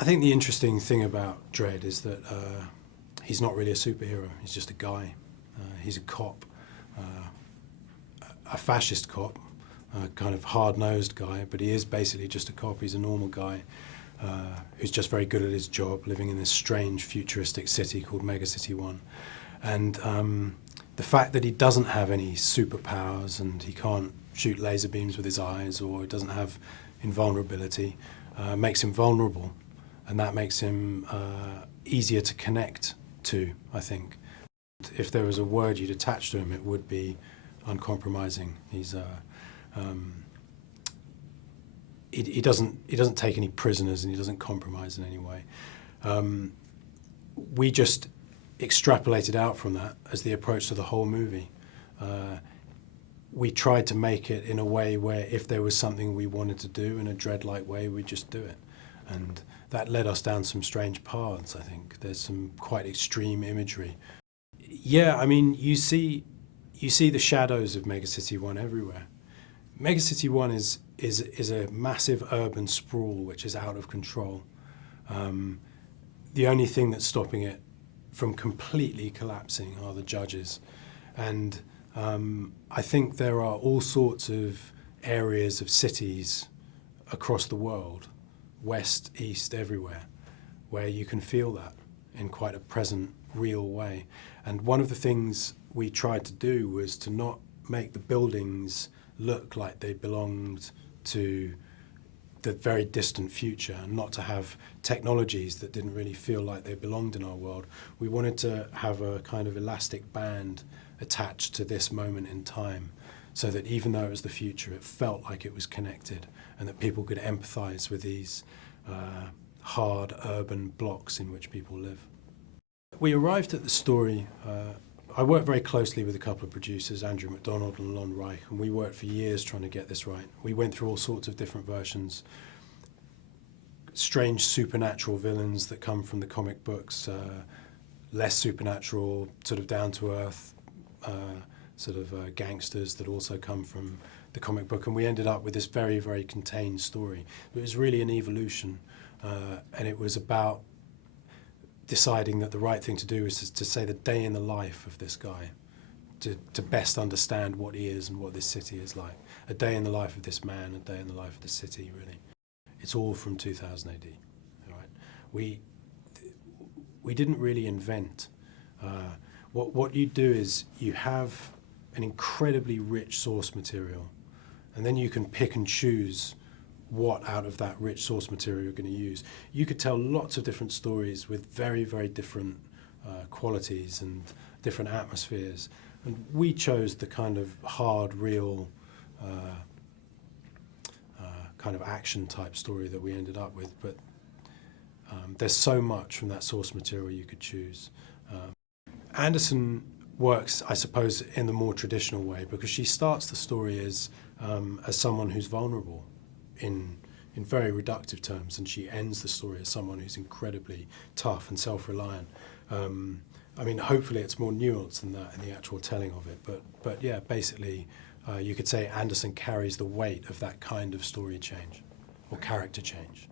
I think the interesting thing about Dredd is that he's not really a superhero. He's just a guy. He's a cop, a fascist cop, a kind of hard-nosed guy, but he is basically just a cop. He's a normal guy who's just very good at his job, living in this strange futuristic city called Mega City 1. And the fact that he doesn't have any superpowers and he can't shoot laser beams with his eyes or he doesn't have invulnerability makes him vulnerable, and that makes him easier to connect to, I think. If there was a word you'd attach to him, it would be uncompromising. He doesn't take any prisoners and he doesn't compromise in any way. We just extrapolated out from that as the approach to the whole movie. We tried to make it in a way where if there was something we wanted to do in a Dredd-like way, we'd just do it. And that led us down some strange paths, I think. There's some quite extreme imagery. Yeah, I mean, you see the shadows of Mega City 1 everywhere. Mega City 1 is a massive urban sprawl which is out of control. The only thing that's stopping it from completely collapsing are the judges. And I think there are all sorts of areas of cities across the world, west, east, everywhere, where you can feel that in quite a present, real way. And one of the things we tried to do was to not make the buildings look like they belonged to the very distant future, and not to have technologies that didn't really feel like they belonged in our world. We wanted to have a kind of elastic band attached to this moment in time, so that even though it was the future, it felt like it was connected and that people could empathize with these hard urban blocks in which people live. We arrived at the story. I worked very closely with a couple of producers, Andrew McDonald and Lon Reich, and we worked for years trying to get this right. We went through all sorts of different versions. Strange supernatural villains that come from the comic books, less supernatural, sort of down-to-earth, gangsters that also come from the comic book, and we ended up with this very, very contained story. It was really an evolution, and it was about deciding that the right thing to do is to say the day in the life of this guy, to best understand what he is and what this city is like. A day in the life of this man, a day in the life of the city, really. It's all from 2000 AD, right? We didn't really invent. What you do is you have an incredibly rich source material, and then you can pick and choose what out of that rich source material you're going to use. You could tell lots of different stories with very, very different qualities and different atmospheres. And we chose the kind of hard, real, kind of action type story that we ended up with. But there's so much from that source material you could choose. Anderson works, I suppose, in the more traditional way, because she starts the story as someone who's vulnerable in very reductive terms, and she ends the story as someone who's incredibly tough and self-reliant. I mean, hopefully it's more nuanced than that in the actual telling of it, but yeah, basically you could say Anderson carries the weight of that kind of story change or character change.